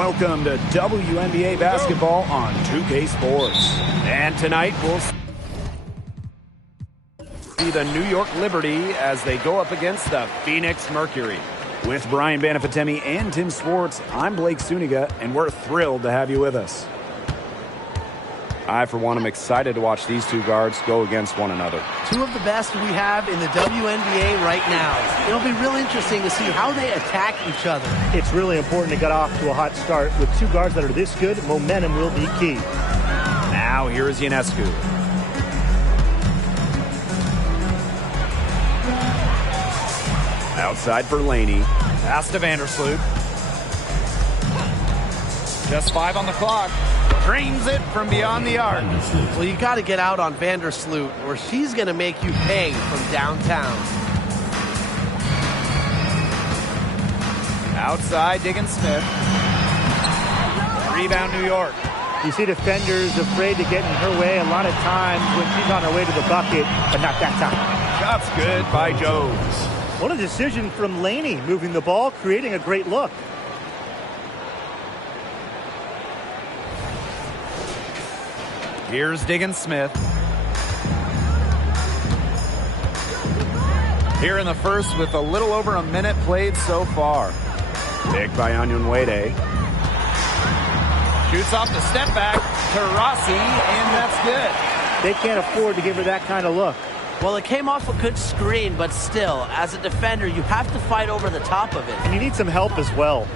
Welcome to WNBA basketball on 2K Sports. And tonight we'll see the New York Liberty as they go up against the Phoenix Mercury. With Brian Banafitemi and Tim Swartz, I'm Blake Suniga, and we're thrilled to have you with us. I, for one, am excited to watch these two guards go against one another. Two of the best we have in the WNBA right now. It'll be real interesting to see how they attack each other. It's really important to get off to a hot start. With two guards that are this good, momentum will be key. Now, here is Ionescu. Outside for Laney. Pass to Vandersloot. Just 5 on the clock. Drains it from beyond the arc. Well, you got to get out on Vandersloot, or she's going to make you pay from downtown. Outside, Diggins-Smith. Rebound, New York. You see defenders afraid to get in her way a lot of times when she's on her way to the bucket, but not that time. Shots good by Jones. What a decision from Laney, moving the ball, creating a great look. Here's Diggins-Smith. Here in the first with a little over a minute played so far. Picked by Onyenwere. Shoots off the step back to Rossi, and that's good. They can't afford to give her that kind of look. Well, it came off a good screen, but still, as a defender, you have to fight over the top of it. And you need some help as well.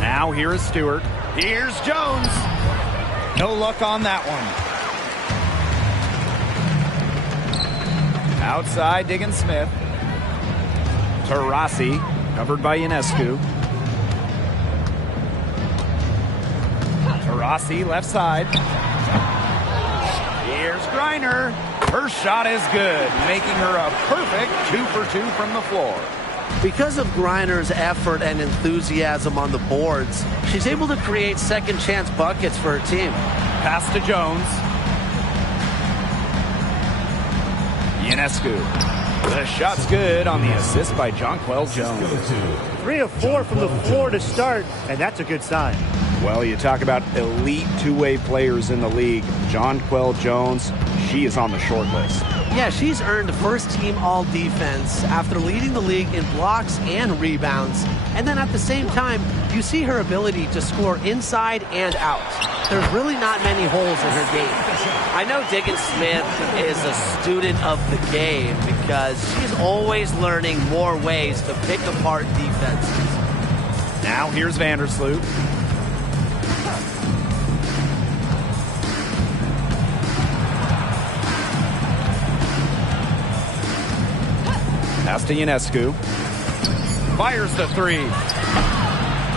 Now here is Stewart. Here's Jones. No luck on that one. Outside, Diggins-Smith. To Rossi, covered by Ionescu. To Rossi, left side. Here's Griner. Her shot is good, making her a perfect 2 for 2 from the floor. Because of Griner's effort and enthusiasm on the boards, she's able to create second chance buckets for her team. Pass to Jones. Ionescu. The shot's good on the assist by Jonquel Jones. 3 of 4 from the floor to start, and that's a good sign. Well, you talk about elite two-way players in the league. Jonquel Jones, she is on the short list. Yeah, she's earned first-team all-defense after leading the league in blocks and rebounds. And then at the same time, you see her ability to score inside and out. There's really not many holes in her game. I know Diggins-Smith is a student of the game because she's always learning more ways to pick apart defenses. Now here's Vandersloot. Pass to Ionescu. Fires the 3.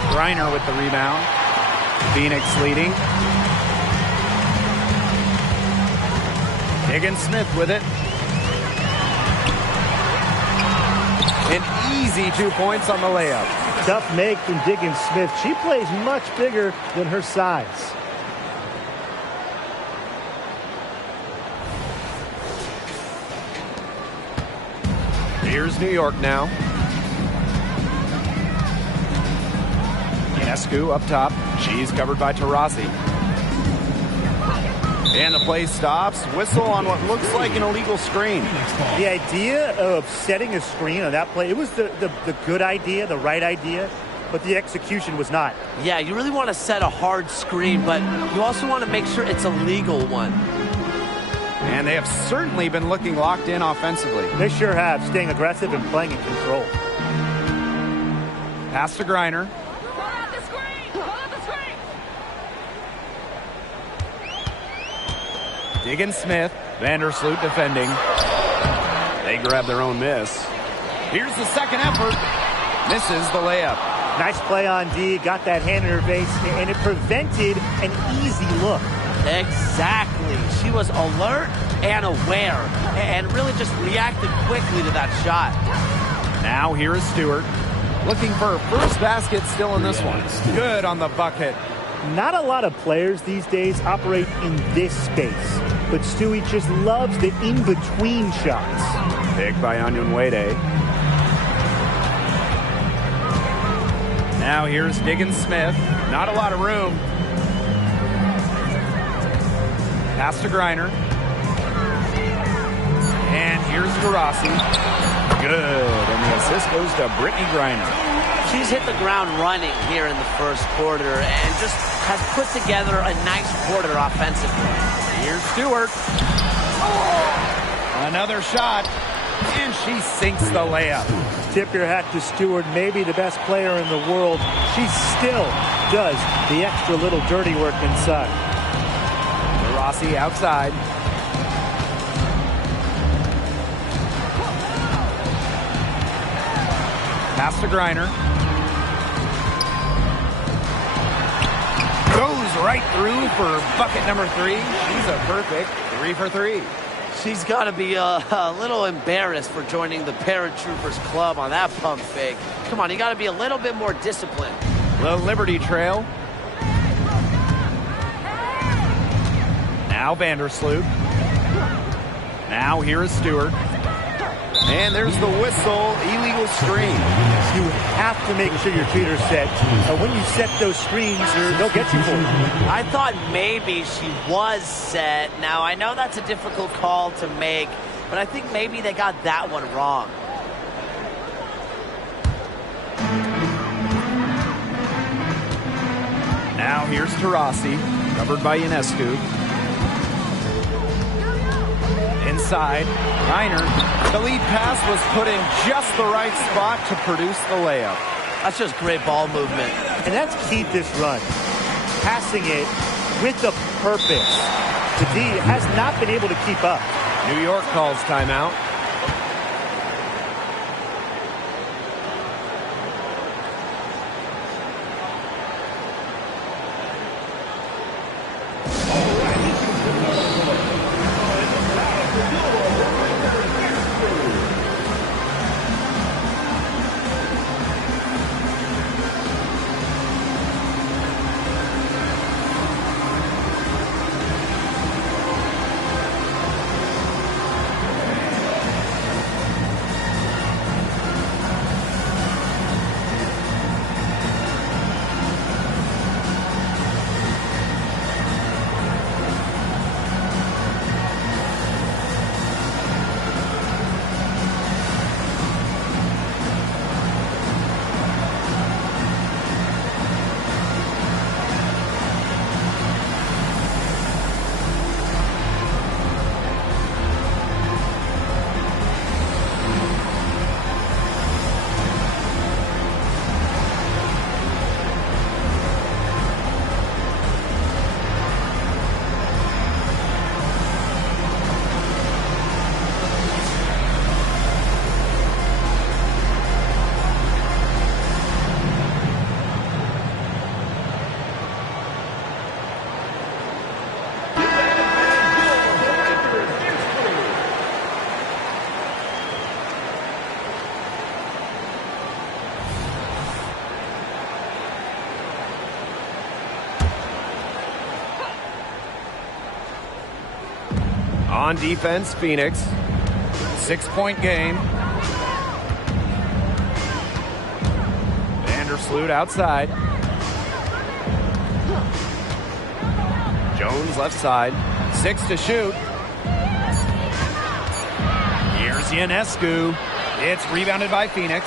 Griner with the rebound. Phoenix leading. Diggins-Smith with it. An easy 2 points on the layup. Tough make from Diggins-Smith. She plays much bigger than her size. Here's New York now. Ionescu up top. She's covered by Taurasi. And the play stops. Whistle on what looks like an illegal screen. The idea of setting a screen on that play, it was the good idea, the right idea, but the execution was not. Yeah, you really want to set a hard screen, but you also want to make sure it's a legal one. And they have certainly been looking locked in offensively. They sure have, staying aggressive and playing in control. Pass to Griner. Diggins-Smith, Vandersloot defending. They grab their own miss. Here's the second effort. Misses the layup. Nice play on D, got that hand in her face, and it prevented an easy look. Exactly. She was alert and aware and really just reacted quickly to that shot. Now here is Stewart. Looking for her first basket still in this one. Good on the bucket. Not a lot of players these days operate in this space, but Stewie just loves the in-between shots. Picked by Onyenwere. Now Now here's Diggins Smith. Not a lot of room. Pass to Griner. And here's Taurasi. Good. And the assist goes to Brittany Griner. She's hit the ground running here in the first quarter and just has put together a nice quarter offensively. Here's Stewart. Another shot. And she sinks the layup. Tip your hat to Stewart, maybe the best player in the world. She still does the extra little dirty work inside. Rossi outside. Pass to Griner. Goes right through for bucket number 3. She's a perfect 3 for 3. She's got to be a little embarrassed for joining the Paratroopers Club on that pump fake. Come on, you got to be a little bit more disciplined. The Liberty Trail. Now Vandersloot. Now here is Stewart. And there's the whistle, illegal screen. You have to make sure your feet are set. When you set those screens, they'll get you for it. I thought maybe she was set. Now, I know that's a difficult call to make, but I think maybe they got that one wrong. Now here's Taurasi, covered by Ionescu. Inside, Griner. The lead pass was put in just the right spot to produce the layup. That's just great ball movement. And that's key to this run. Passing it with a purpose. The D has not been able to keep up. New York calls timeout. On defense, Phoenix. 6-point game. Vandersloot outside. Jones left side. 6 to shoot. Here's Ionescu. It's rebounded by Phoenix.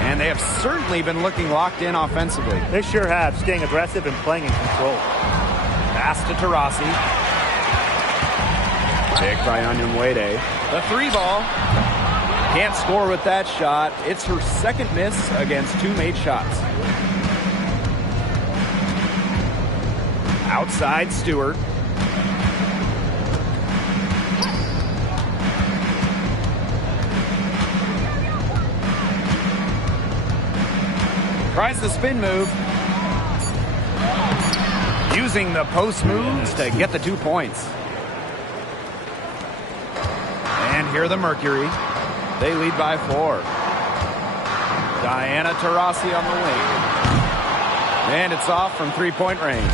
And they have certainly been looking locked in offensively. They sure have, staying aggressive and playing in control. Pass to Taurasi. Picked by Onyenwere. The 3-ball. Can't score with that shot. It's her second miss against 2 made shots. Outside Stewart. Tries the spin move. Using the post moves to get the 2 points. And here the Mercury. They lead by 4. Diana Taurasi on the wing. And it's off from 3-point range.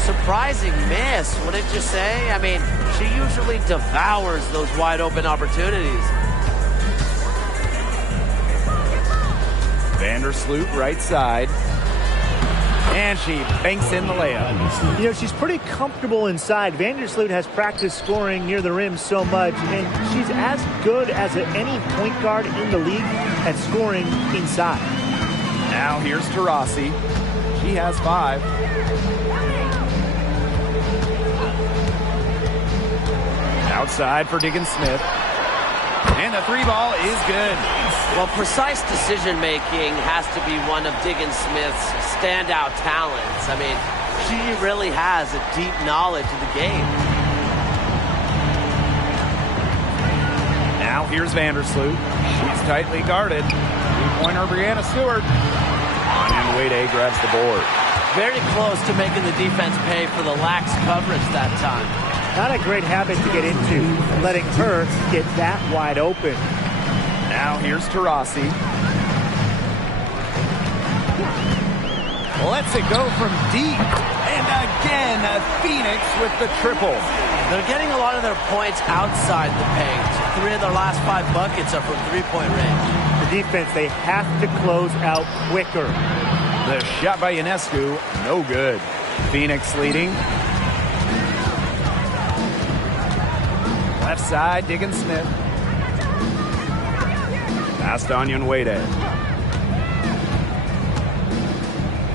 Surprising miss, wouldn't you say? I mean, she usually devours those wide open opportunities. Vandersloot right side. And she banks in the layup. You know, she's pretty comfortable inside. Vandersloot has practiced scoring near the rim so much, and she's as good as any point guard in the league at scoring inside. Now here's Taurasi. She has 5. Outside for Diggins-Smith. And the 3 ball is good. Well, precise decision-making has to be one of Diggins-Smith's standout talents. I mean, she really has a deep knowledge of the game. Now here's Vandersloot. She's tightly guarded. 3-pointer Brianna Stewart. And Wade grabs the board. Very close to making the defense pay for the lax coverage that time. Not a great habit to get into, letting her get that wide open. Now here's Taurasi. Lets it go from deep. And again, Phoenix with the triple. They're getting a lot of their points outside the paint. 3 of their last 5 buckets are from 3-point range. The defense, they have to close out quicker. The shot by Ionescu, no good. Phoenix leading. Left side, Diggins-Smith. Pass to Wade.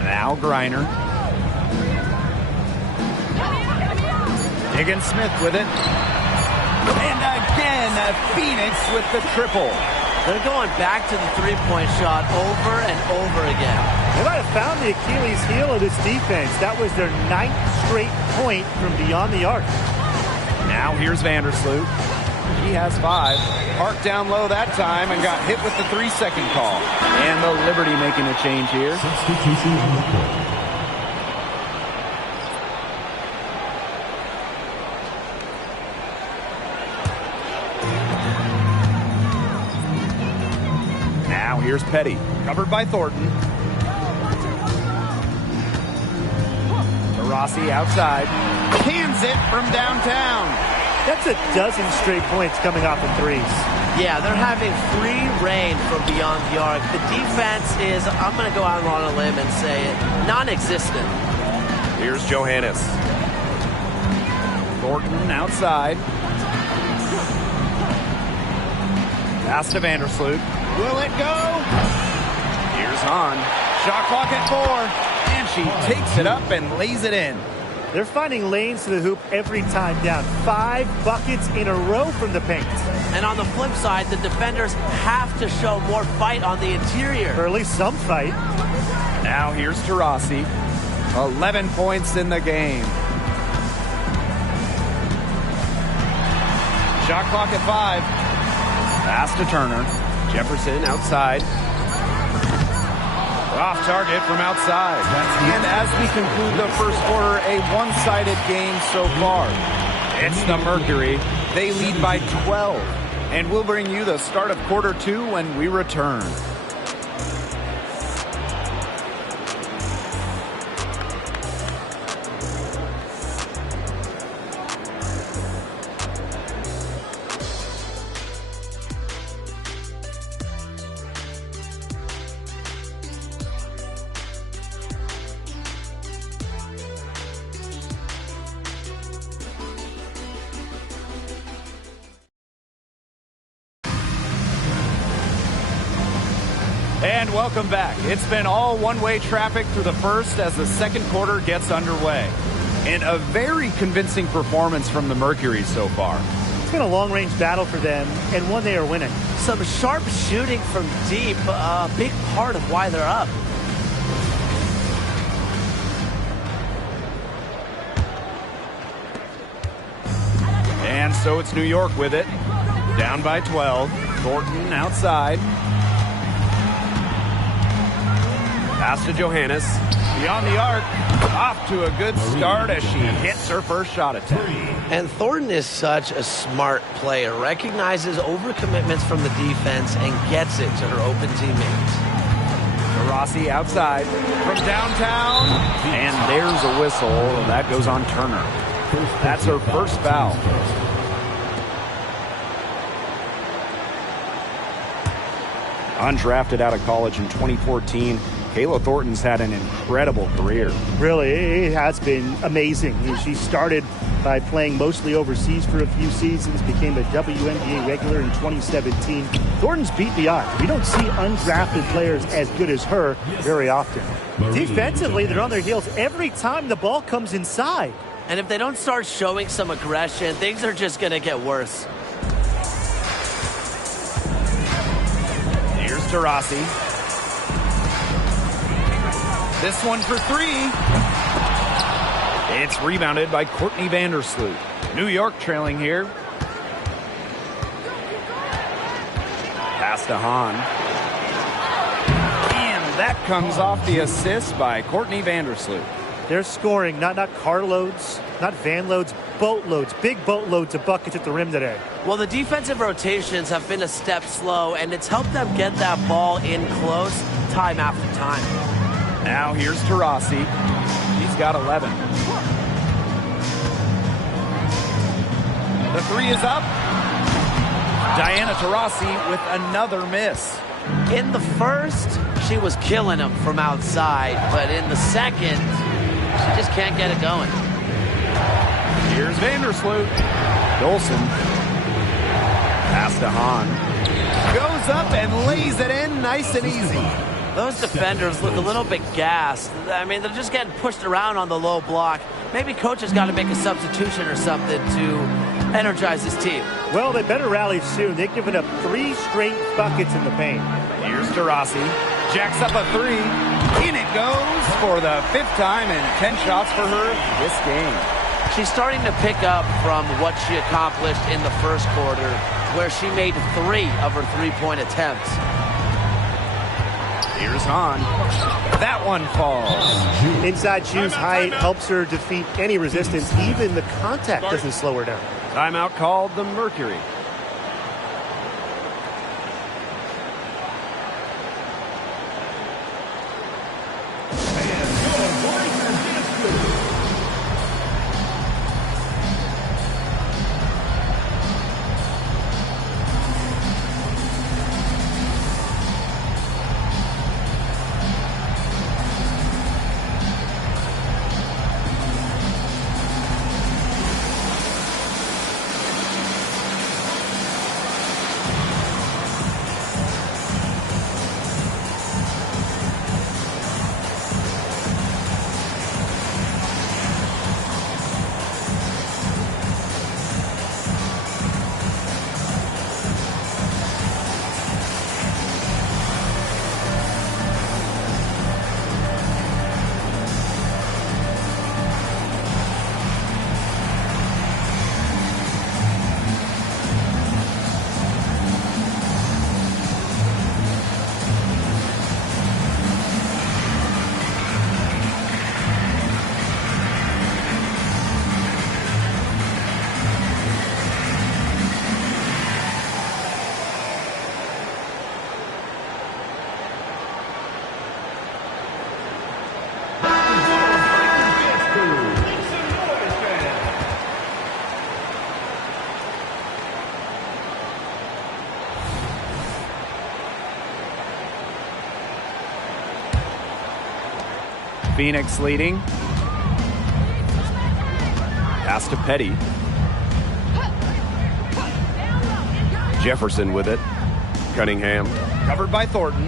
Now Griner. Diggins-Smith with it. And again, Phoenix with the triple. They're going back to the 3-point shot over and over again. They might have found the Achilles heel of this defense. That was their 9th straight point from beyond the arc. Now here's Vandersloot. She has 5. Parked down low that time and got hit with the 3-second call. And the Liberty making a change here. Substitution on the court. Now here's Petty. Covered by Thornton. Taurasi outside. Cans it from downtown. That's a dozen straight points coming off of threes. Yeah, they're having free reign from beyond the arc. The defense is, I'm going to go out on a limb and say it, non-existent. Here's Johannes. Thornton outside. Pass to Vandersloot. Will it go? Here's Hahn. Shot clock at 4. And she takes it up and lays it in. They're finding lanes to the hoop every time down. 5 buckets in a row from the paint. And on the flip side, the defenders have to show more fight on the interior. Or at least some fight. Now here's Taurasi. 11 points in the game. Shot clock at 5. Pass to Turner. Jefferson outside. Off target from outside. And as we conclude the first quarter, a one-sided game so far. It's the Mercury. They lead by 12. And we'll bring you the start of quarter 2 when we return. And welcome back. It's been all one-way traffic through the first as the second quarter gets underway. And a very convincing performance from the Mercury so far. It's been a long-range battle for them, and one they are winning. Some sharp shooting from deep, a big part of why they're up. And so it's New York with it. Down by 12. Thornton outside. Pass to Johannes. Beyond the arc. Off to a good start as she hits her first shot attempt. And Thornton is such a smart player. Recognizes overcommitments from the defense and gets it to her open teammates. Taurasi outside from downtown. And there's a whistle. That goes on Turner. That's her first foul. Undrafted out of college in 2014, Kayla Thornton's had an incredible career. Really, it has been amazing. She started by playing mostly overseas for a few seasons, became a WNBA regular in 2017. Thornton's beat the odds. We don't see undrafted players as good as her very often. Defensively, they're on their heels every time the ball comes inside. And if they don't start showing some aggression, things are just going to get worse. Here's Taurasi. This one for three. It's rebounded by Courtney Vandersloot. New York trailing here. Pass to Hahn. And that comes off the assist by Courtney Vandersloot. They're scoring, not carloads, not van loads, boatloads, big boatloads of buckets at the rim today. Well, the defensive rotations have been a step slow, and it's helped them get that ball in close time after time. Now here's Taurasi. He's got 11. The three is up. Diana Taurasi with another miss. In the first, she was killing him from outside, but in the second, she just can't get it going. Here's Vandersloot. Dolson. Pass to Hahn. Goes up and lays it in nice and easy. Those defenders look a little bit gassed. I mean, they're just getting pushed around on the low block. Maybe coach has got to make a substitution or something to energize his team. Well, they better rally soon. They've given up 3 straight buckets in the paint. Here's Taurasi. Jacks up a three. In it goes for the 5th time and 10 shots for her this game. She's starting to pick up from what she accomplished in the first quarter, where she made 3 of her 3-point attempts. Here's Hahn. That one falls. Inside shoes height helps her defeat any resistance. Even the contact doesn't slow her down. Timeout called the Mercury. Phoenix leading. Pass to Petty. Jefferson with it. Cunningham. Covered by Thornton.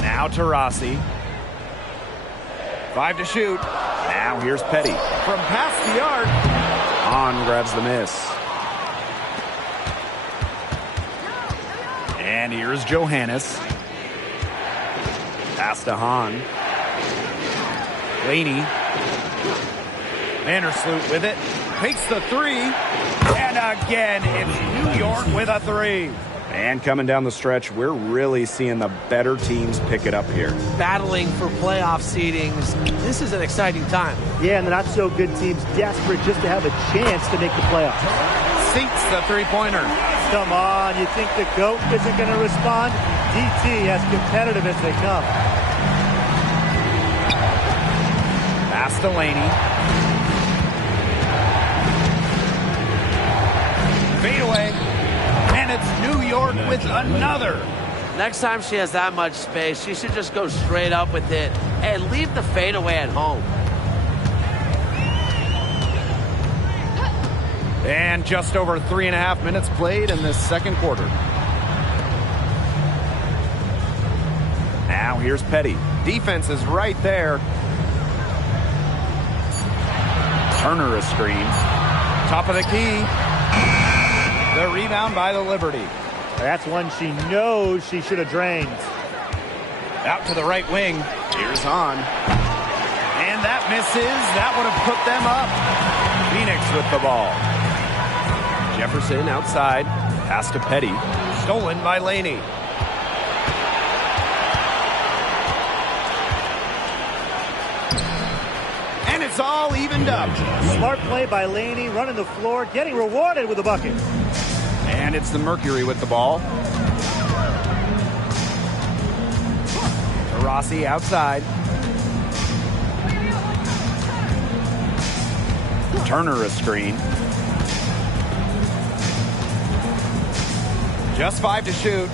Now Taurasi. 5 to shoot. Now here's Petty. From past the arc. On grabs the miss. And here's Johannes. Pass to Hahn. Laney. Vandersloot with it. Takes the three. And again, it's New York with a three. And coming down the stretch, we're really seeing the better teams pick it up here. Battling for playoff seedings. This is an exciting time. Yeah, and the not-so-good teams desperate just to have a chance to make the playoffs. Seats the three-pointer. Come on, you think the GOAT isn't going to respond? DT as competitive as they come. Pass to Laney. Fade away. And it's New York with another. Next time she has that much space, she should just go straight up with it and leave the fadeaway at home. And just over 3.5 minutes played in this second quarter. Now here's Petty. Defense is right there. Turner a screen. Top of the key. The rebound by the Liberty. That's one she knows she should have drained. Out to the right wing. Here's on. And that misses. That would have put them up. Phoenix with the ball. Jefferson outside. Pass to Petty. Stolen by Laney. And it's all evened up. Smart play by Laney, running the floor, getting rewarded with a bucket. And it's the Mercury with the ball. Rossi outside. Turner a screen. Just 5 to shoot.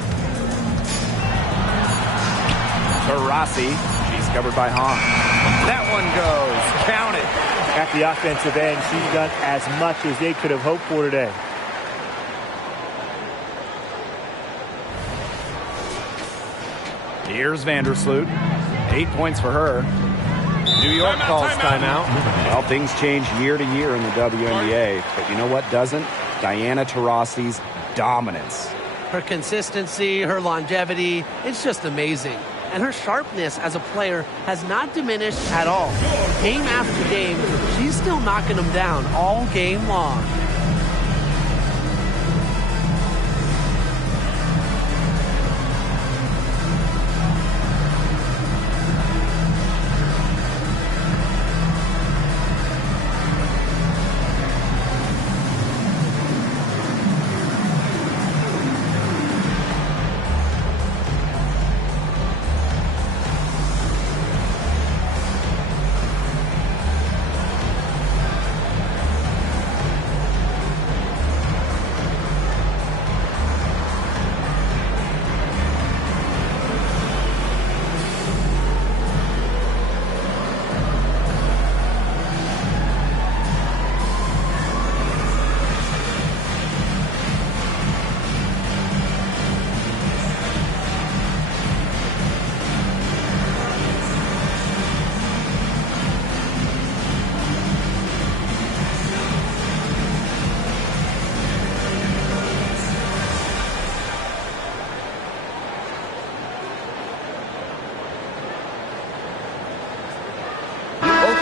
To Rossi. She's covered by Hahn. That one goes. Count it. At the offensive end, she's done as much as they could have hoped for today. Here's Vandersloot. 8 points for her. New York calls timeout. Well, things change year to year in the WNBA. But you know what doesn't? Diana Taurasi's dominance. Her consistency, her longevity, it's just amazing. And her sharpness as a player has not diminished at all. Game after game, she's still knocking them down all game long.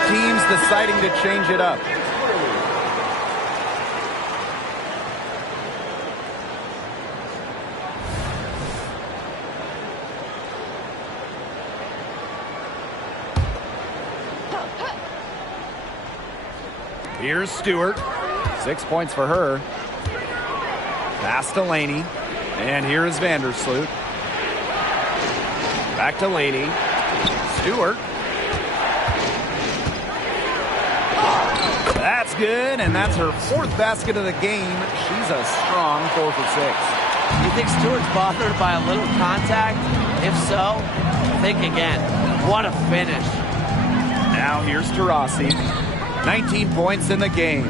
Teams deciding to change it up. Here's Stewart. 6 points for her. Pass to Laney. And here is Vandersloot. Back to Laney. Stewart. That's good, and that's her 4th basket of the game. She's a strong 4 for 6. You think Stewart's bothered by a little contact? If so, think again. What a finish. Now here's Taurasi. 19 points in the game.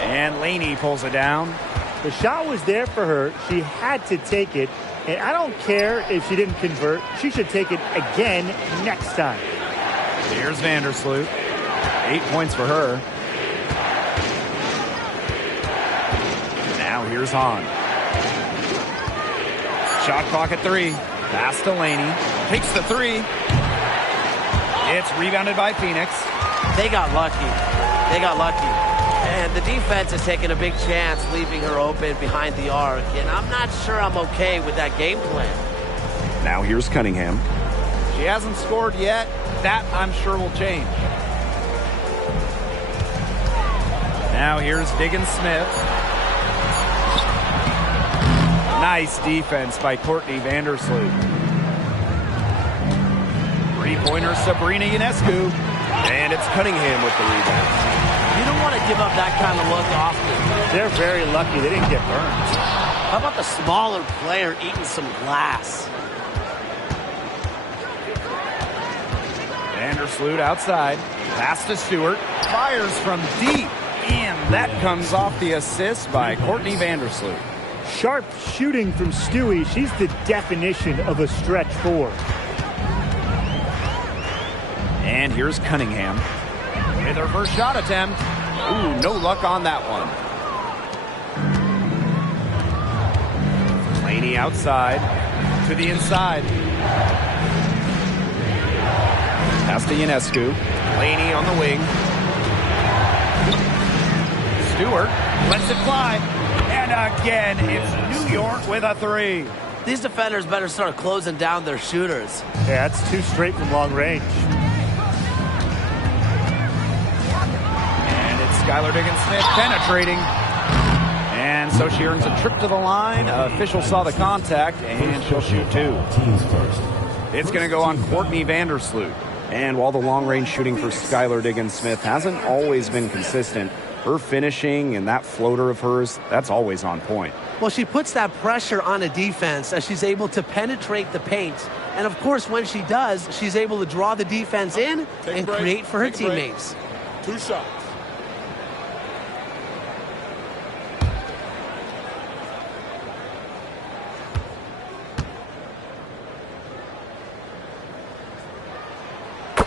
And Laney pulls it down. The shot was there for her. She had to take it. And I don't care if she didn't convert. She should take it again next time. Here's Vandersloot. 8 points for her. Now here's Hahn. Shot clock at 3. Pass to Laney. Takes the 3. It's rebounded by Phoenix. They got lucky. They got lucky. And the defense is taking a big chance, leaving her open behind the arc. And I'm not sure I'm okay with that game plan. Now here's Cunningham. She hasn't scored yet. That, I'm sure, will change. Now here's Diggins-Smith. Nice defense by Courtney Vandersloot. Three-pointer Sabrina Ionescu. And it's Cunningham with the rebound. You don't want to give up that kind of look often. They're very lucky they didn't get burned. How about the smaller player eating some glass? Vandersloot outside. Pass to Stewart. Fires from deep. And that comes off the assist by Courtney Vandersloot. Sharp shooting from Stewie. She's the definition of a stretch four. And here's Cunningham with her first shot attempt. Ooh, no luck on that one. Laney outside to the inside. Pass to Ionescu. Laney on the wing. Stewart lets it fly. And again, it's New York with a three. These defenders better start closing down their shooters. Yeah, that's two straight from long range. Skylar Diggins-Smith penetrating. And so she earns a trip to the line. Official saw the contact, and she'll shoot two. It's going to go on Courtney Vandersloot. And while the long-range shooting for Skylar Diggins-Smith hasn't always been consistent, her finishing and that floater of hers, that's always on point. Well, she puts that pressure on a defense as she's able to penetrate the paint. And, of course, when she does, she's able to draw the defense in and create for her teammates. 2 shots.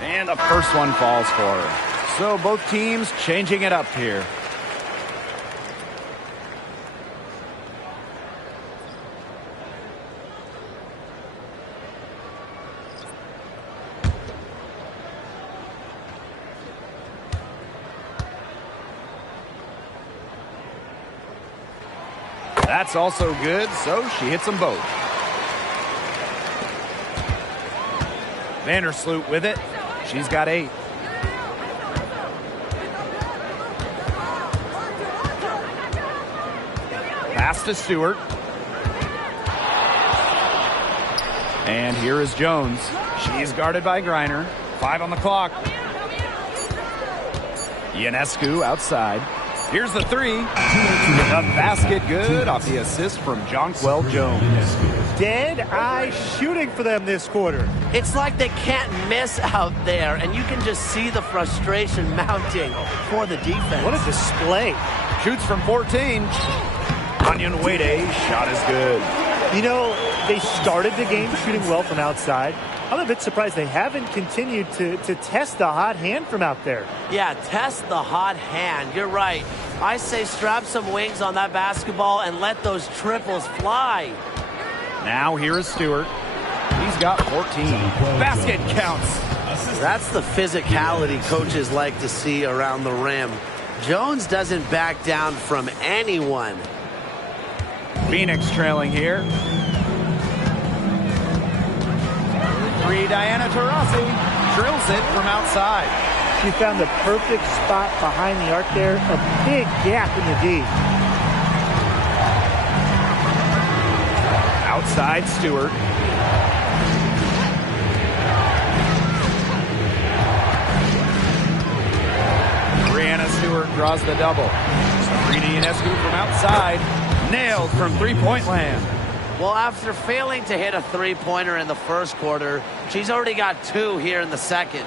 And the first one falls for her. So both teams changing it up here. That's also good, so she hits them both. Vandersloot with it. She's got 8. Pass to Stewart. And here is Jones. She's guarded by Griner. 5 on the clock. Ionescu outside. Here's the 3. The basket good off the assist from Jonquel Jones. Dead-eye shooting for them this quarter. It's like they can't miss out there, and you can just see the frustration mounting for the defense. What a display. Shoots from 14. Onion Wade, shot is good. You know, they started the game shooting well from outside. I'm a bit surprised they haven't continued to test the hot hand from out there. Yeah, test the hot hand. You're right. I say strap some wings on that basketball and let those triples fly. Now here is Stewart. He's got 14. Basket counts. That's the physicality coaches like to see around the rim. Jones doesn't back down from anyone. Phoenix trailing here. 3, Diana Taurasi drills it from outside. She found the perfect spot behind the arc there. A big gap in the D. Outside Stewart. Brianna Stewart draws the double. Sabrina Ionescu from outside. Nailed from three-point land. Well, after failing to hit a three-pointer in the first quarter, she's already got 2 here in the second.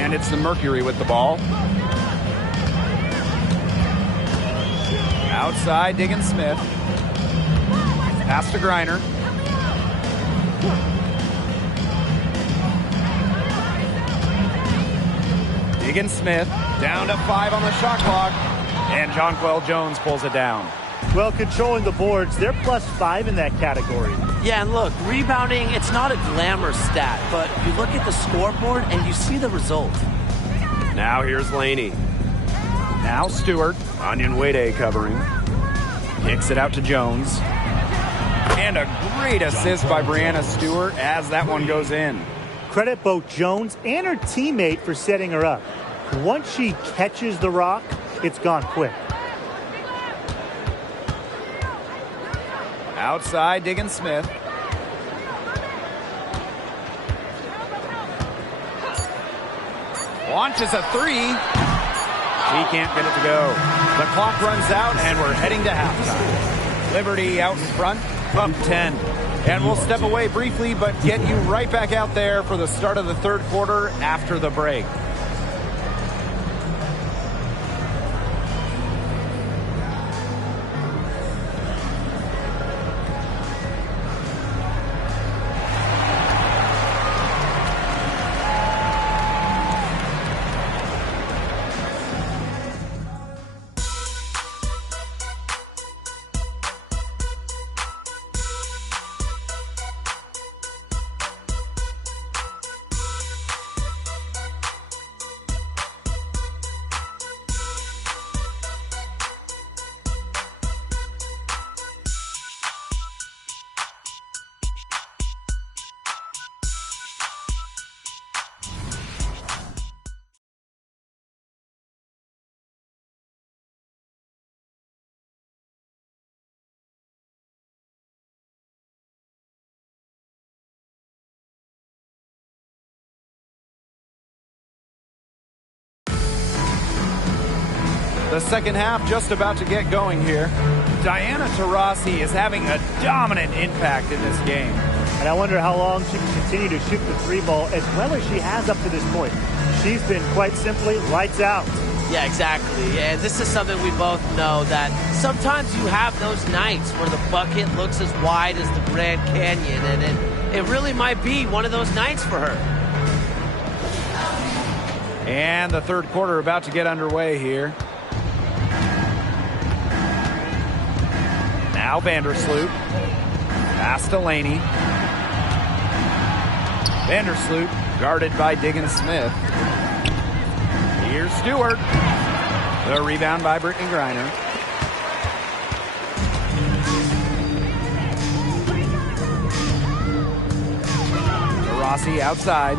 And it's the Mercury with the ball. Outside, Diggins-Smith. Pass to Griner. Diggins-Smith down to 5 on the shot clock. And Jonquel Jones pulls it down. Well, controlling the boards, they're +5 in that category. Yeah, and look, rebounding, it's not a glamour stat, but you look at the scoreboard and you see the result. Now here's Laney. Now Stewart. Onion Wade covering. Kicks it out to Jones. And a great assist by Brianna Stewart as that one goes in. Credit both Jones and her teammate for setting her up. Once she catches the rock, it's gone quick. Outside, Diggins-Smith. Launches a three. She can't get it to go. The clock runs out, and we're heading to halftime. Liberty out in front, up 10. And we'll step away briefly, but get you right back out there for the start of the third quarter after the break. The second half just about to get going here. Diana Taurasi is having a dominant impact in this game. And I wonder how long she can continue to shoot the three ball as well as she has up to this point. She's been quite simply lights out. Yeah, exactly. And this is something we both know, that sometimes you have those nights where the bucket looks as wide as the Grand Canyon, and it really might be one of those nights for her. And the third quarter about to get underway here. Now Vandersloot. Pass to Laney. Vandersloot guarded by Diggins Smith. Here's Stewart. The rebound by Brittany Griner. Taurasi outside.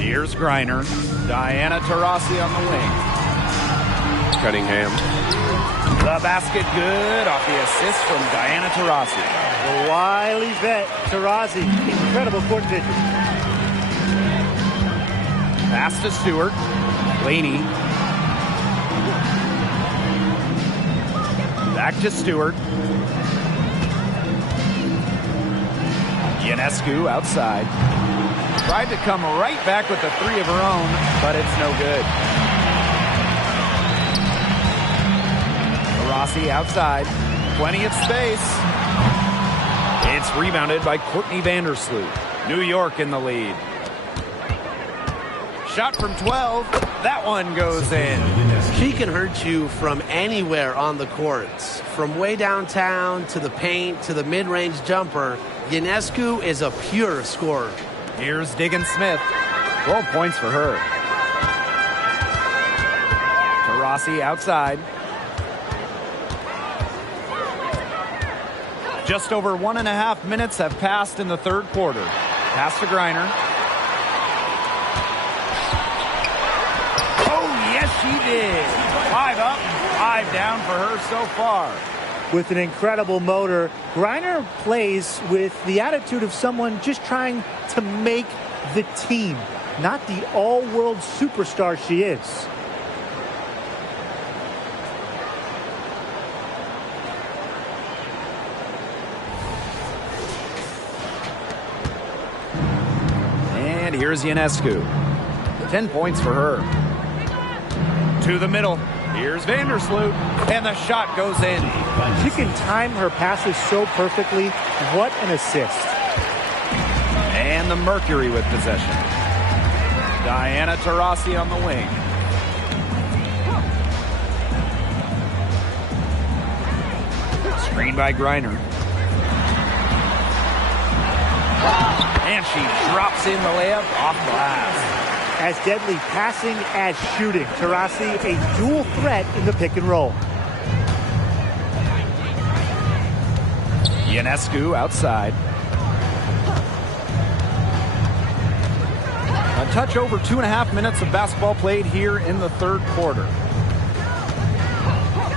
Here's Griner. Diana Taurasi on the wing. Cunningham. The basket good off the assist from Diana Taurasi. The wily vet, Taurasi. Incredible court vision. Pass to Stewart. Laney. Back to Stewart. Ionescu outside. Tried to come right back with the three of her own, but it's no good. Taurasi outside. Plenty of space. It's rebounded by Courtney Vandersloot. New York in the lead. Shot from 12. That one goes in. She can hurt you from anywhere on the courts. From way downtown to the paint to the mid-range jumper, Ionescu is a pure scorer. Here's Diggins Smith. 12 points for her. Taurasi outside. Just over 1.5 minutes have passed in the third quarter. Pass to Griner. Oh, yes, she did. 5 up, 5 down for her so far. With an incredible motor, Griner plays with the attitude of someone just trying to make the team, not the all-world superstar she is. And here's Ionescu. 10 points for her. To the middle. Here's Vandersloot. And the shot goes in. She can time her passes so perfectly. What an assist. And the Mercury with possession. Diana Taurasi on the wing. Screen by Griner. And she drops in the layup off glass. As deadly passing as shooting. Taurasi, a dual threat in the pick and roll. Ionescu outside. A touch over 2.5 minutes of basketball played here in the third quarter.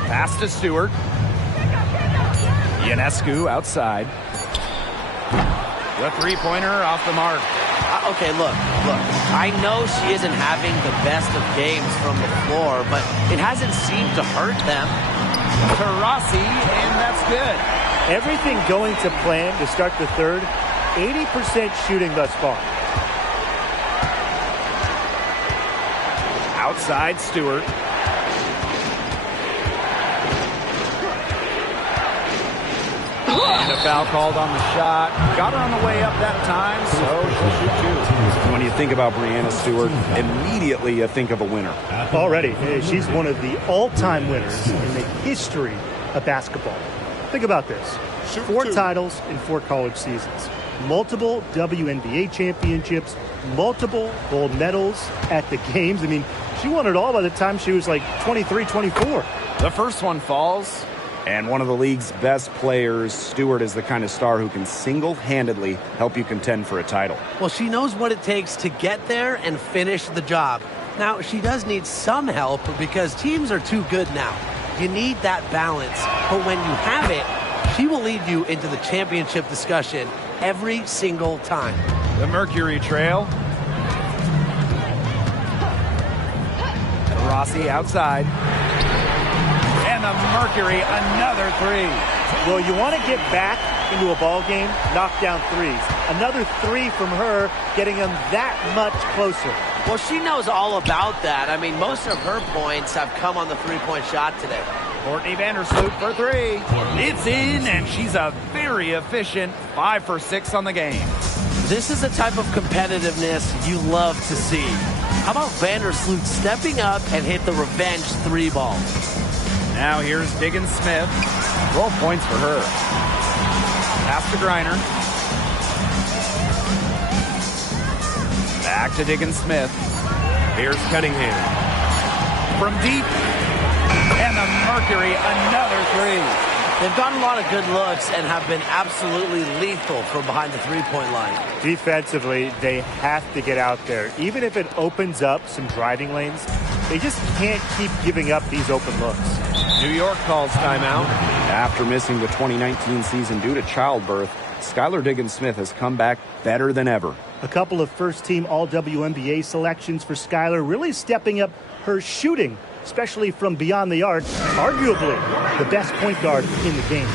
Pass to Stewart. Ionescu outside. The three-pointer off the mark. Okay, look. I know she isn't having the best of games from the floor, but it hasn't seemed to hurt them. To Rossi, and that's good. Everything going to plan to start the third. 80% shooting thus far. Outside Stewart. And a foul called on the shot. Got her on the way up that time, so she'll shoot two. When you think about Breanna Stewart, immediately you think of a winner. Already, she's one of the all-time winners in the history of basketball. Think about this. 4 titles in 4 college seasons. Multiple WNBA championships. Multiple gold medals at the games. I mean, she won it all by the time she was like 23, 24. The first one falls. And one of the league's best players, Stewart, is the kind of star who can single-handedly help you contend for a title. Well, she knows what it takes to get there and finish the job. Now, she does need some help because teams are too good now. You need that balance. But when you have it, she will lead you into the championship discussion every single time. The Mercury trail. Rossi outside. And the Mercury, another three. Well, you want to get back into a ball game, knock down threes. Another 3 from her, getting them that much closer. Well, she knows all about that. I mean, most of her points have come on the three-point shot today. Courtney Vandersloot for 3. It's in, and she's a very efficient 5 for 6 on the game. This is the type of competitiveness you love to see. How about Vandersloot stepping up and hit the revenge 3-ball? Now here's Diggins Smith. 12 points for her. Pass to Griner. Back to Diggins Smith. Here's Cunningham. From deep. And the Mercury, another 3. They've gotten a lot of good looks and have been absolutely lethal from behind the three-point line. Defensively, they have to get out there. Even if it opens up some driving lanes, they just can't keep giving up these open looks. New York calls timeout. After missing the 2019 season due to childbirth, Skylar Diggins-Smith has come back better than ever. A couple of first-team All-WNBA selections for Skylar, really stepping up her shooting, especially from beyond the arc, arguably the best point guard in the game.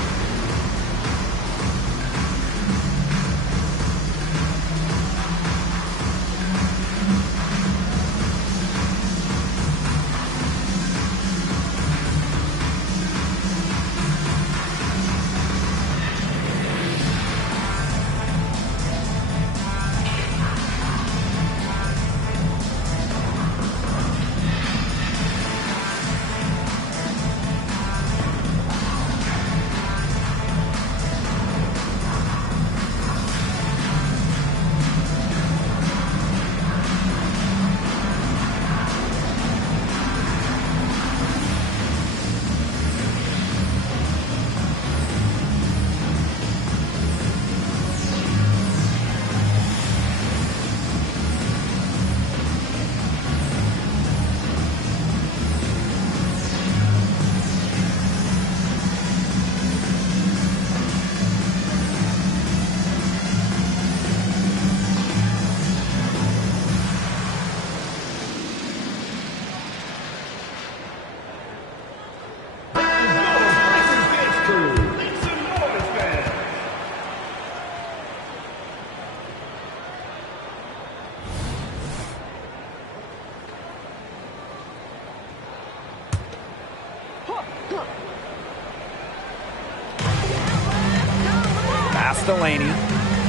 Pass Delaney.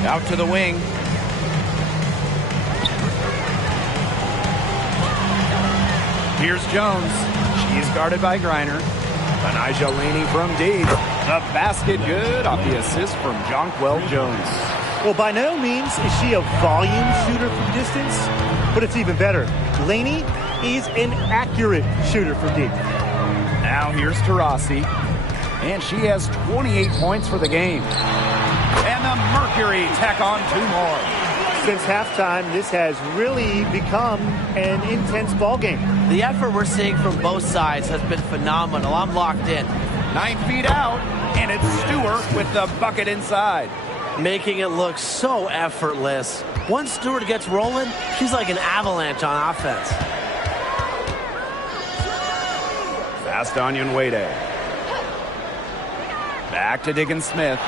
Out to the wing. Here's Jones. She's guarded by Griner. Anijah Laney from deep. The basket good off the assist from Jonquel Jones. Well, by no means is she a volume shooter from distance, but it's even better. Laney is an accurate shooter from deep. Now here's Taurasi. And she has 28 points for the game. And the Mercury tack on 2 more. Since halftime, this has really become an intense ball game. The effort we're seeing from both sides has been phenomenal. I'm locked in. 9 feet out, and it's Stewart with the bucket inside. making it look so effortless. Once Stewart gets rolling, she's like an avalanche on offense. Fast onion Wade. Back to Diggins Smith.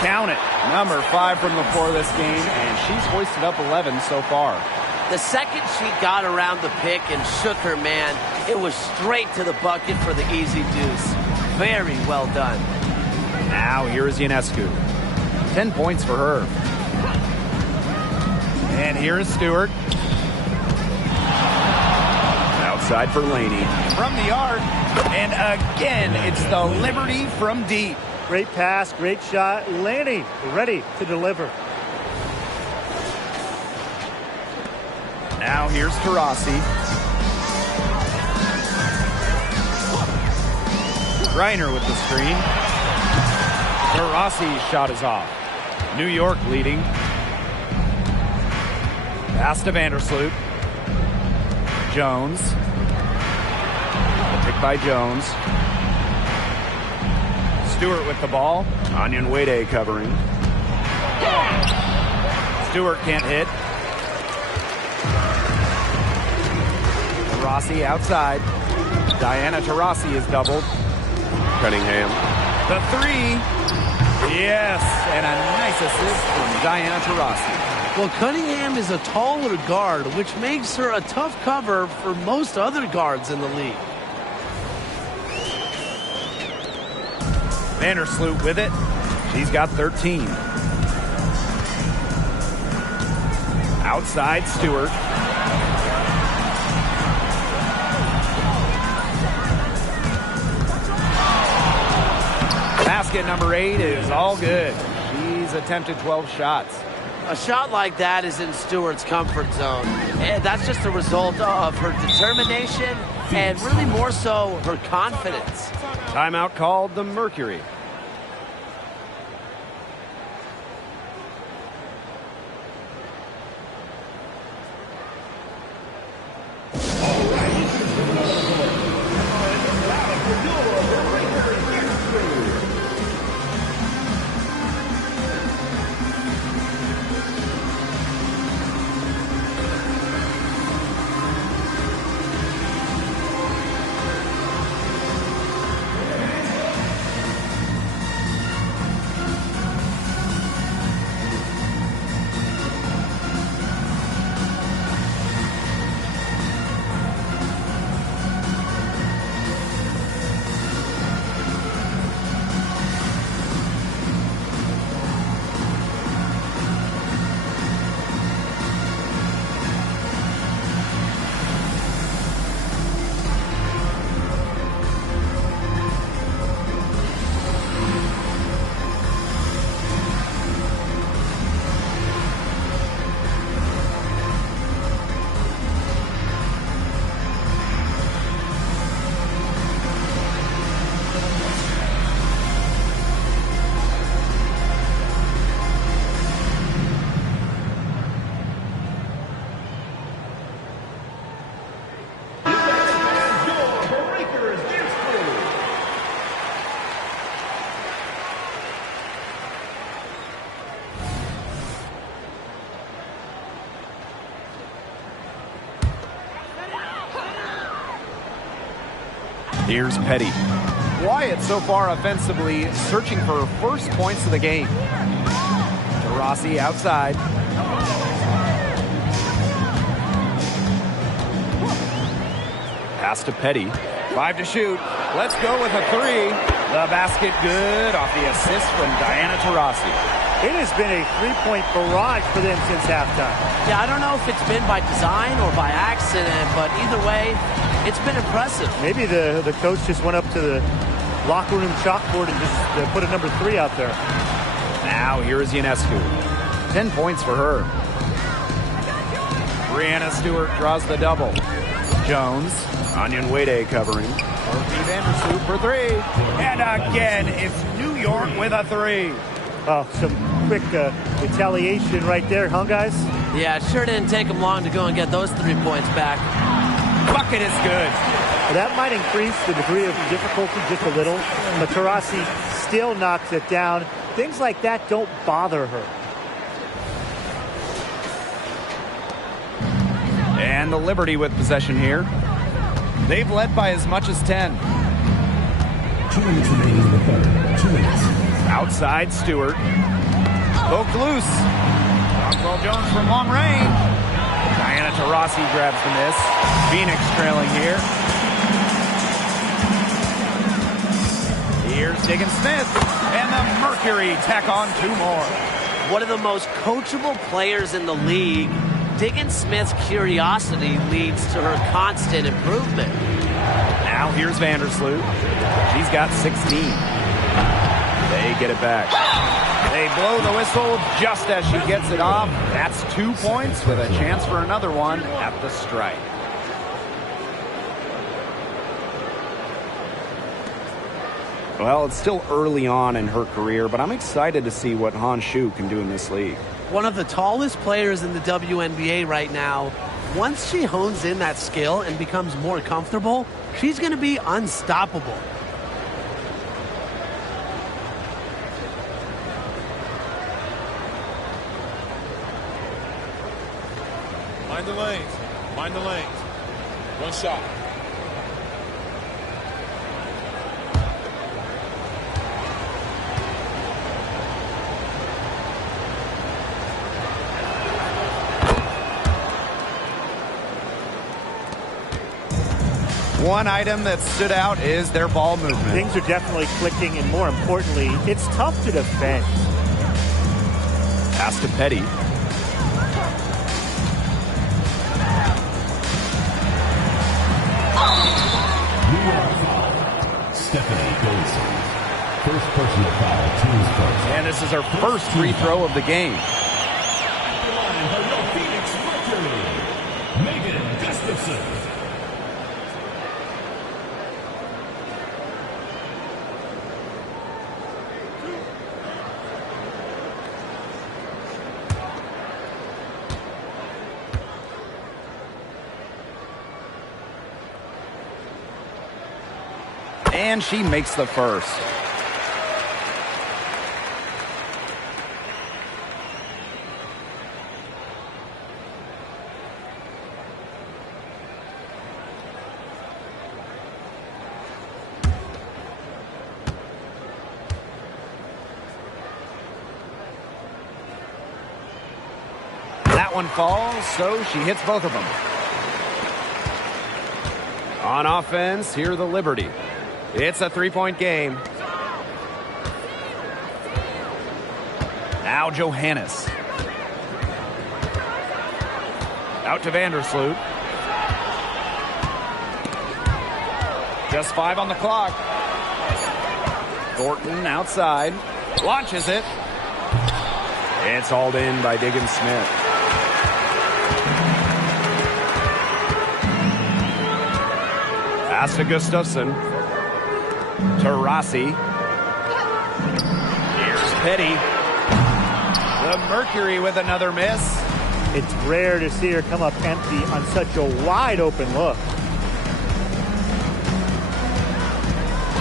Count it. Number 5 from the floor this game, and she's hoisted up 11 so far. The second she got around the pick and shook her man, it was straight to the bucket for the easy deuce. Very well done. Now here is Ionescu. 10 points for her. And here is Stewart. Outside for Laney. From the arc. And again, it's the Liberty from deep. Great pass, great shot. Laney ready to deliver. Now here's Taurasi. Reiner with the screen. Taurasi's shot is off. New York leading. Pass to Vandersloot. Jones. Pick by Jones. Stewart with the ball. Onion Wade covering. Stewart can't hit. Taurasi outside. Diana Taurasi is doubled. Cunningham. The 3. Yes, and a nice assist from Diana Taurasi. Well, Cunningham is a taller guard, which makes her a tough cover for most other guards in the league. Vandersloot with it. She's got 13. Outside Stewart. Basket number 8 is all good. She's attempted 12 shots. A shot like that is in Stewart's comfort zone. And that's just a result of her determination and really more so her confidence. Timeout called the Mercury. Here's Petty. Wyatt so far offensively searching for her first points of the game. Taurasi outside. Pass to Petty. 5 to shoot. Let's go with a 3. The basket good off the assist from Diana Taurasi. It has been a three-point barrage for them since halftime. Yeah, I don't know if it's been by design or by accident, but either way, it's been impressive. Maybe the coach just went up to the locker room chalkboard and just put a number 3 out there. Now here is Ionescu. 10 points for her. Brianna Stewart draws the double. Jones, Onion Wade covering. Dorothy Vandersloot for 3. And again, it's New York with a 3. Oh, some quick retaliation right there, huh, guys? Yeah, it sure didn't take them long to go and get those 3 points back. Bucket is good. That might increase the degree of difficulty just a little, but Taurasi still knocks it down. Things like that don't bother her. And the Liberty with possession here. They've led by as much as 10. 2 minutes remaining in the third. 2 minutes. Outside Stewart. Poked loose. Roswell Jones from long range. Diana Taurasi grabs the miss. Phoenix trailing here. Here's Diggin Smith. And the Mercury tack on 2 more. One of the most coachable players in the league. Diggin Smith's curiosity leads to her constant improvement. Now here's Vandersloot. She's got 16. They get it back. They blow the whistle just as she gets it off. That's 2 points with a chance for another one at the strike. Well, it's still early on in her career, but I'm excited to see what Han Shu can do in this league. One of the tallest players in the WNBA right now. Once she hones in that skill and becomes more comfortable, she's going to be unstoppable. Mind the lanes. Mind the lanes. One shot. One item that stood out is their ball movement. Things are definitely clicking, and more importantly, it's tough to defend. Pass to Petty. Stephanie Golson. First personal foul, team's first. And this is her first free throw of the game. Phoenix Mercury. Megan Gustafson. And she makes the first. That one falls, so she hits both of them. On offense, here the Liberty. It's a 3-point game. Now Johannes. Out to Vandersloot. Just 5 on the clock. Thornton outside. Launches it. It's hauled in by Diggin Smith. Pass to Gustafson. Taurasi. Here's Petty. The Mercury with another miss. It's rare to see her come up empty on such a wide open look.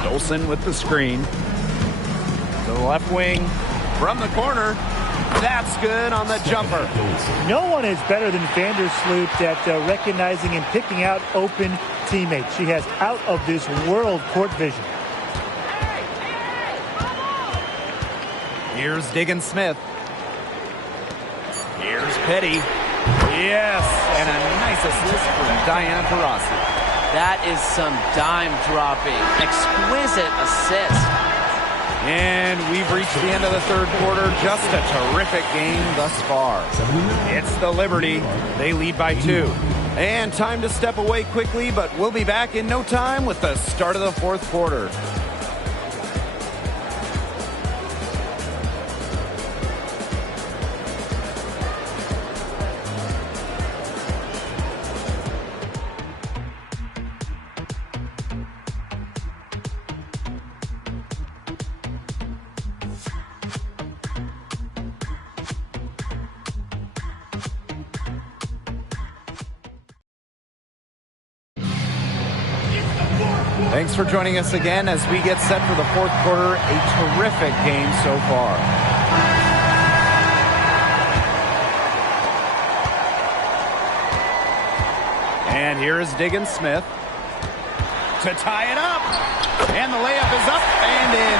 Dolson with the screen. To the left wing. From the corner. That's good on the jumper. No one is better than Vandersloot at recognizing and picking out open teammates. She has out-of-this-world court vision. Here's Diggin Smith. Here's Petty. Yes, and a nice assist from Diana Taurasi. That is some dime dropping. Exquisite assist. And we've reached the end of the third quarter. Just a terrific game thus far. It's the Liberty. They lead by 2. And time to step away quickly, but we'll be back in no time with the start of the fourth quarter. Thanks for joining us again as we get set for the fourth quarter. A terrific game so far. And here is Diggins Smith to tie it up. And the layup is up and in.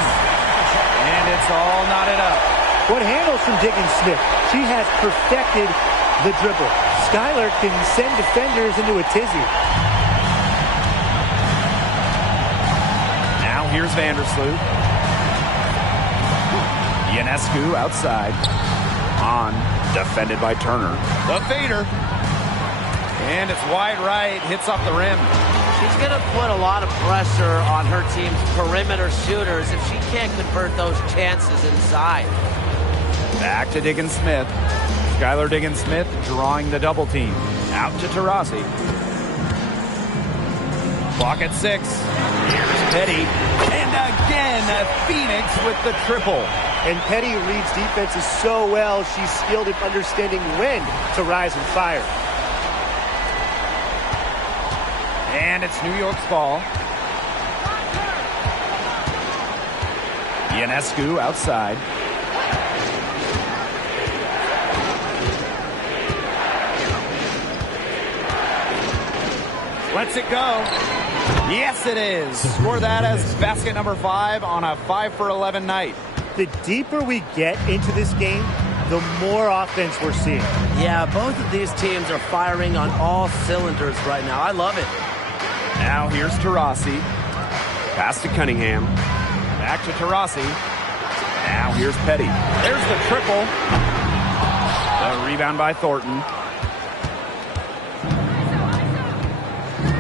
And it's all knotted up. What handles from Diggins Smith? She has perfected the dribble. Skylar can send defenders into a tizzy. Now here's Vandersloot. Ionescu outside. On, defended by Turner. The fader. And it's wide right, hits off the rim. She's going to put a lot of pressure on her team's perimeter shooters if she can't convert those chances inside. Back to Diggins Smith. Skylar Diggins Smith drawing the double team. Out to Taurasi. Clock at 6. Here's Petty. And again, Phoenix with the triple. And Petty reads defenses so well, she's skilled at understanding when to rise and fire. And it's New York's ball. Ionescu outside. Lets it go. Yes, it is. Score that as basket number 5 on a 5 for 11 night. The deeper we get into this game, the more offense we're seeing. Yeah, both of these teams are firing on all cylinders right now. I love it. Now here's Taurasi. Pass to Cunningham. Back to Taurasi. Now here's Petty. There's the triple. The rebound by Thornton.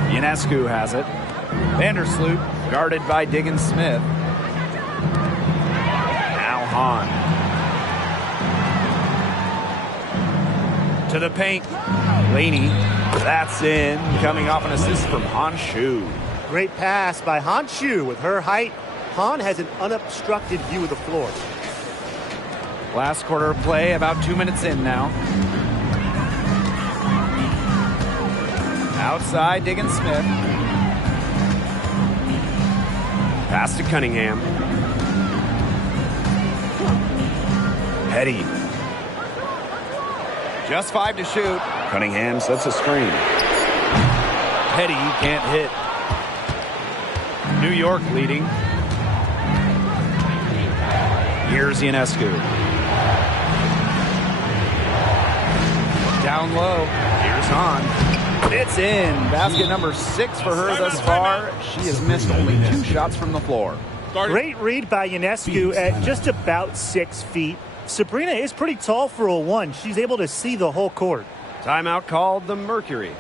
Ionescu has it. Vandersloot guarded by Diggins Smith. Now Hahn. To the paint. Laney. That's in. Coming off an assist from Han Shu. Great pass by Han Shu. With her height, Han has an unobstructed view of the floor. Last quarter of play, about 2 minutes in now. Outside, Diggins Smith. Pass to Cunningham. Petty. Just 5 to shoot. Cunningham sets a screen. Petty can't hit. New York leading. Here's Ionescu. Down low. Here's Hahn. It's in. Basket number 6 for her thus far. She has missed only 2 shots from the floor. Great read by Ionescu at just about 6 feet. Sabrina is pretty tall for a 1. She's able to see the whole court. Timeout called the Mercury.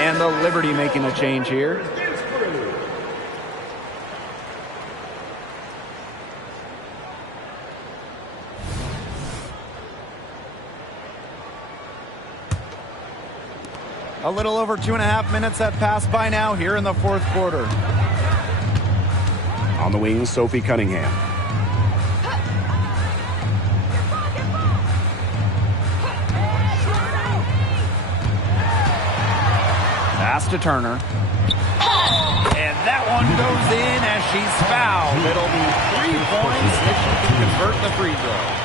And the Liberty making a change here. A little over 2.5 minutes have passed by now here in the fourth quarter. On the wing, Sophie Cunningham. Pass to Turner. that one goes in as she's fouled. It'll be 3 points if she can convert the free throw.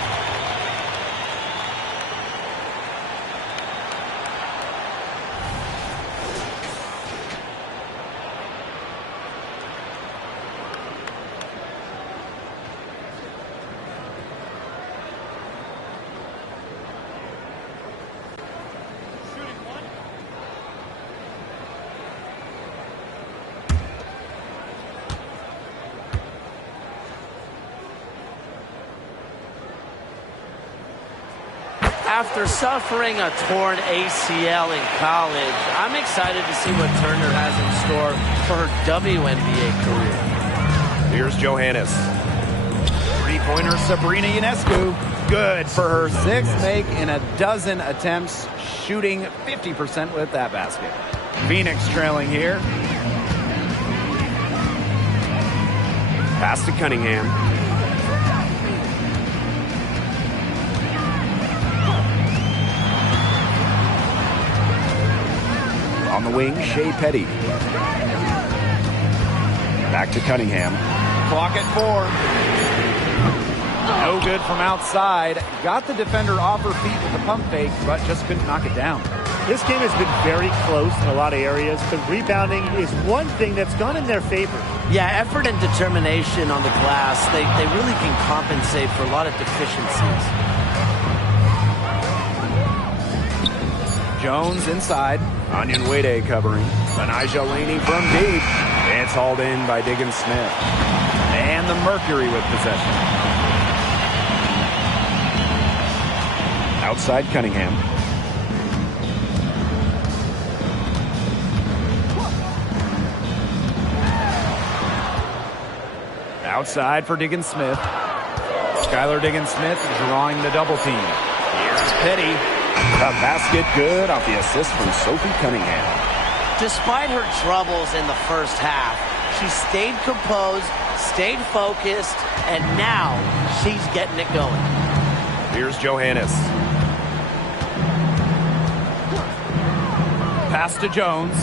After suffering a torn ACL in college, I'm excited to see what Turner has in store for her WNBA career. Here's Johannes. Three-pointer Sabrina Ionescu. Good for her 6th make in a dozen attempts, shooting 50% with that basket. Phoenix trailing here. Pass to Cunningham. On the wing, Shea Petty. Back to Cunningham. Clock at 4. No good from outside. Got the defender off her feet with the pump fake, but just couldn't knock it down. This game has been very close in a lot of areas, but rebounding is one thing that's gone in their favor. Yeah, effort and determination on the glass, they really can compensate for a lot of deficiencies. Jones inside. Onion Wade covering. Anijah Laney from deep. It's hauled in by Diggin Smith. And the Mercury with possession. Outside Cunningham. Outside for Diggin Smith. Skylar Diggin Smith drawing the double team. Here's Petty. A basket good off the assist from Sophie Cunningham. Despite her troubles in the first half, she stayed composed, stayed focused, and now she's getting it going. Here's Johannes. Pass to Jones.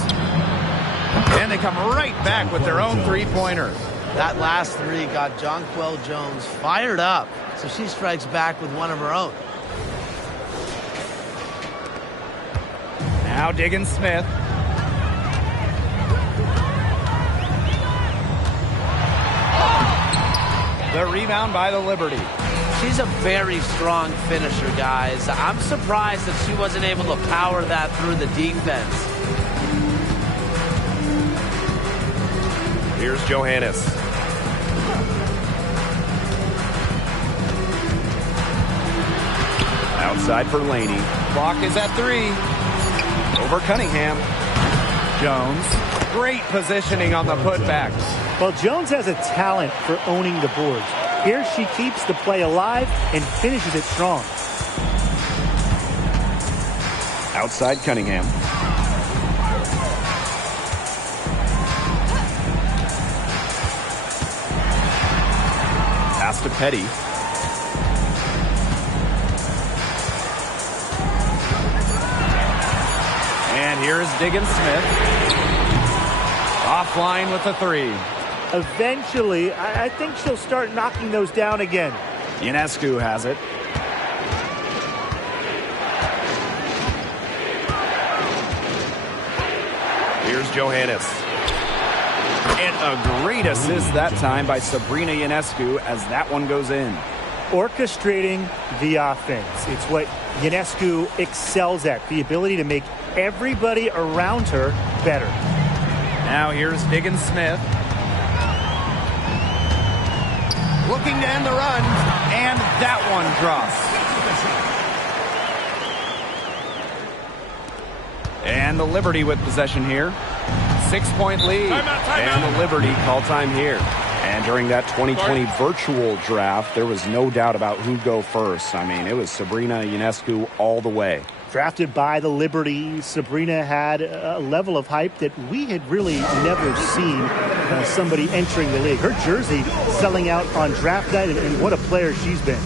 And they come right back with their own three-pointer. That last three got Jonquel Jones fired up, so she strikes back with one of her own. Now Diggin Smith. The rebound by the Liberty. She's a very strong finisher, guys. I'm surprised that she wasn't able to power that through the defense. Here's Johannes. Outside for Laney. Clock is at 3. Over Cunningham. Jones. Great positioning on the putback. Well, Jones has a talent for owning the boards. Here she keeps the play alive and finishes it strong. Outside Cunningham. Pass to Petty. And here's Diggin Smith. Offline with the 3. Eventually, I think she'll start knocking those down again. Ionescu has it. Here's Johannes. And a great assist that time by Sabrina Ionescu as that one goes in. Orchestrating the offense. It's what Ionescu excels at, the ability to make everybody around her better. Now here's Diggin Smith. Looking to end the run, and that one drops. And the Liberty with possession here. 6-point lead. And the Liberty call time here. And during that 2020 virtual draft, there was no doubt about who'd go first. I mean, it was Sabrina Ionescu all the way. Drafted by the Liberty, Sabrina had a level of hype that we had really never seen somebody entering the league. Her jersey selling out on draft night, and what a player she's been.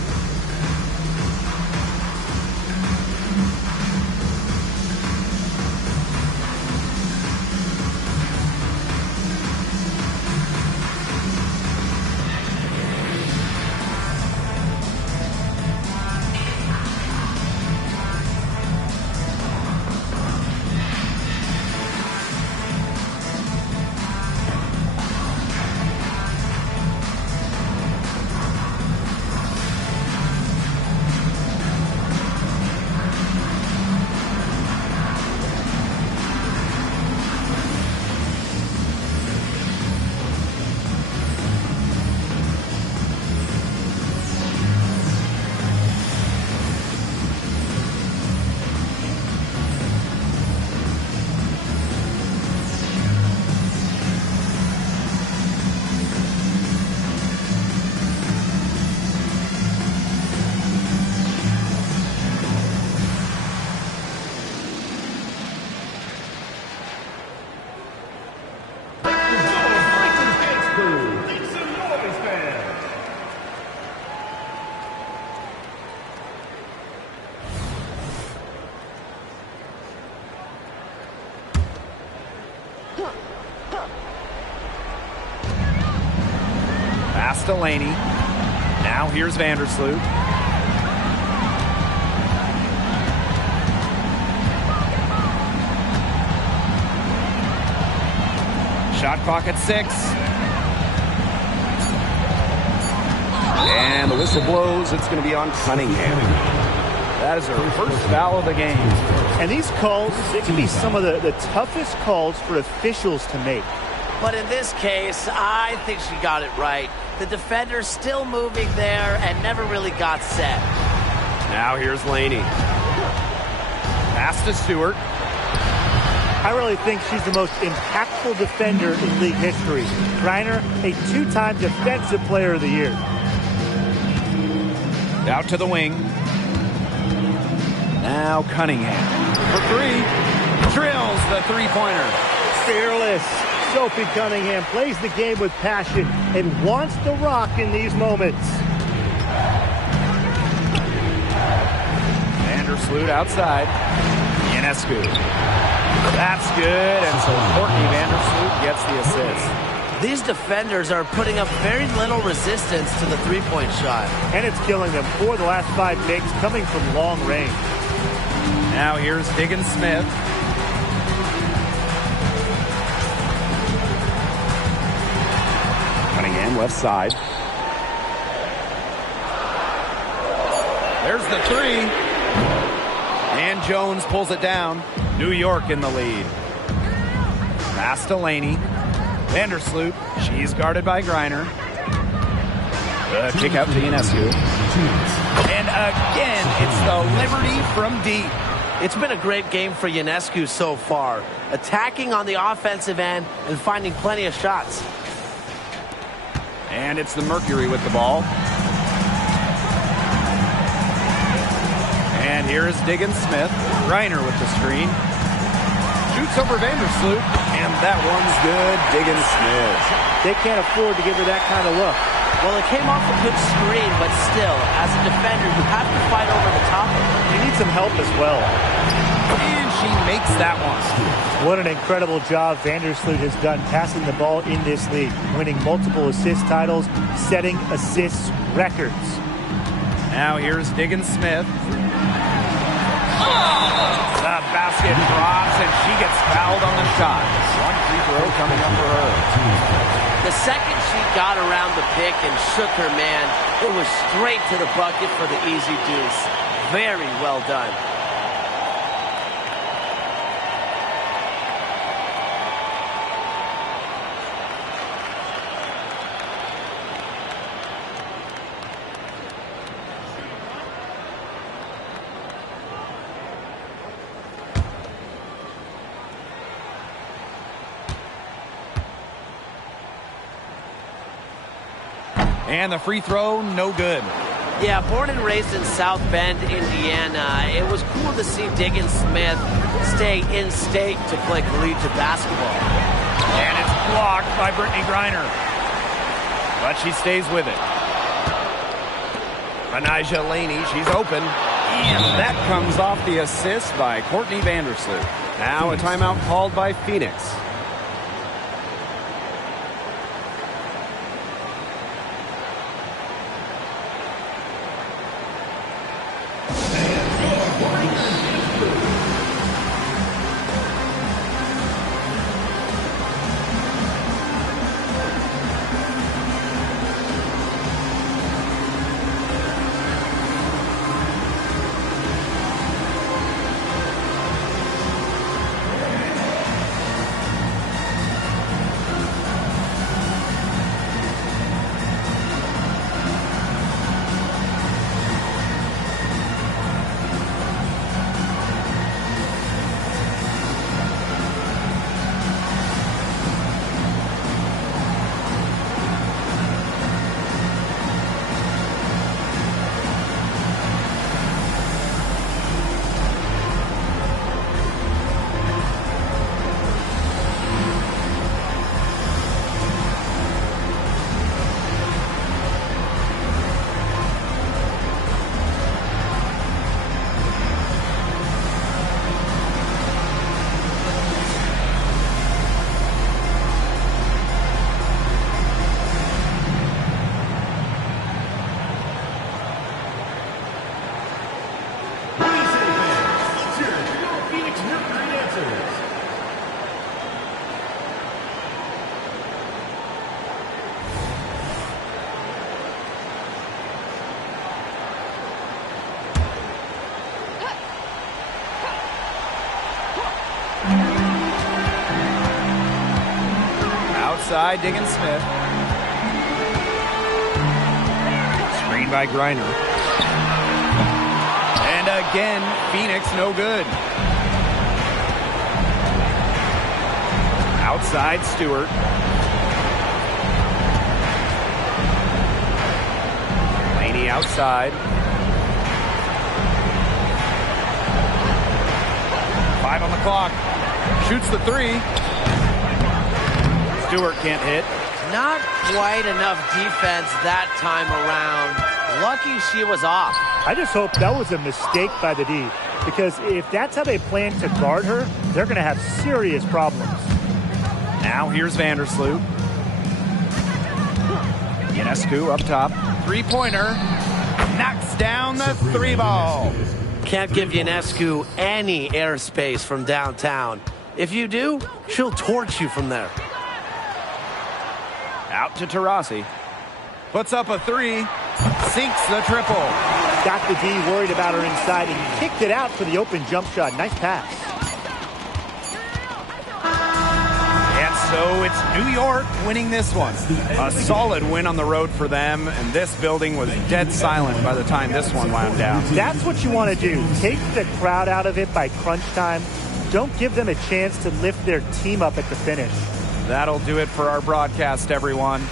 to Laney. Now here's Vandersloot. Shot clock at 6. And the whistle blows. It's going to be on Cunningham. That is her first foul of the game. And these calls, they can be some of the toughest calls for officials to make. But in this case, I think she got it right. The defender's still moving there and never really got set. Now here's Laney. Pass to Stewart. I really think she's the most impactful defender in league history. Griner, a 2-time Defensive Player of the Year. Out to the wing. Now Cunningham for 3. Drills the three-pointer. Fearless. Sophie Cunningham plays the game with passion and wants to rock in these moments. Vandersloot outside. Ionescu. That's good, and so Courtney Vandersloot gets the assist. These defenders are putting up very little resistance to the three-point shot. And it's killing them. 4 of the last 5 makes coming from long range. Now here's Diggins-Smith. Cunningham left side. There's the 3. And Jones pulls it down. New York in the lead. Pass to Laney. Vandersloot. She's guarded by Griner. The kick out to Ionescu. And again, it's the Liberty from deep. It's been a great game for Ionescu so far. Attacking on the offensive end and finding plenty of shots. And it's the Mercury with the ball. And here is Diggins-Smith. Griner with the screen. Shoots over Vandersloot. And that one's good. Diggins-Smith. They can't afford to give her that kind of look. Well, it came off a good screen, but still, as a defender, you have to fight over the top of it. You need some help as well. And she makes that one. What an incredible job Vandersloot has done passing the ball in this league, winning multiple assist titles, setting assist records. Now here's Diggins-Smith. The basket drops, and she gets fouled on the shot. One free throw coming up for her. The second she got around the pick and shook her man, it was straight to the bucket for the easy deuce. Very well done. And the free throw, no good. Yeah, born and raised in South Bend, Indiana, it was cool to see Diggins-Smith stay in state to play collegiate basketball. And it's blocked by Brittany Griner. But she stays with it. Anijah Laney, she's open. And that comes off the assist by Courtney Vandersloot. Now a timeout called by Phoenix. outside, digging Smith. Screen by Griner. And again, Phoenix no good. Outside, Stewart. Laney outside. 5 on the clock. Shoots the 3. Stewart can't hit. Not quite enough defense that time around. Lucky she was off. I just hope that was a mistake by the D, because if that's how they plan to guard her, they're going to have serious problems. Now here's Vandersloot. Ionescu up top. Three-pointer. Knocks down the 3 ball. Can't give Ionescu any airspace from downtown. If you do, she'll torch you from there. Out to Taurasi. Puts up a 3. Sinks the triple. Got the D worried about her inside and kicked it out for the open jump shot. Nice pass. And so it's New York winning this one. A solid win on the road for them, and this building was dead silent by the time this one wound down. That's what you want to do. Take the crowd out of it by crunch time. Don't give them a chance to lift their team up at the finish. That'll do it for our broadcast, everyone.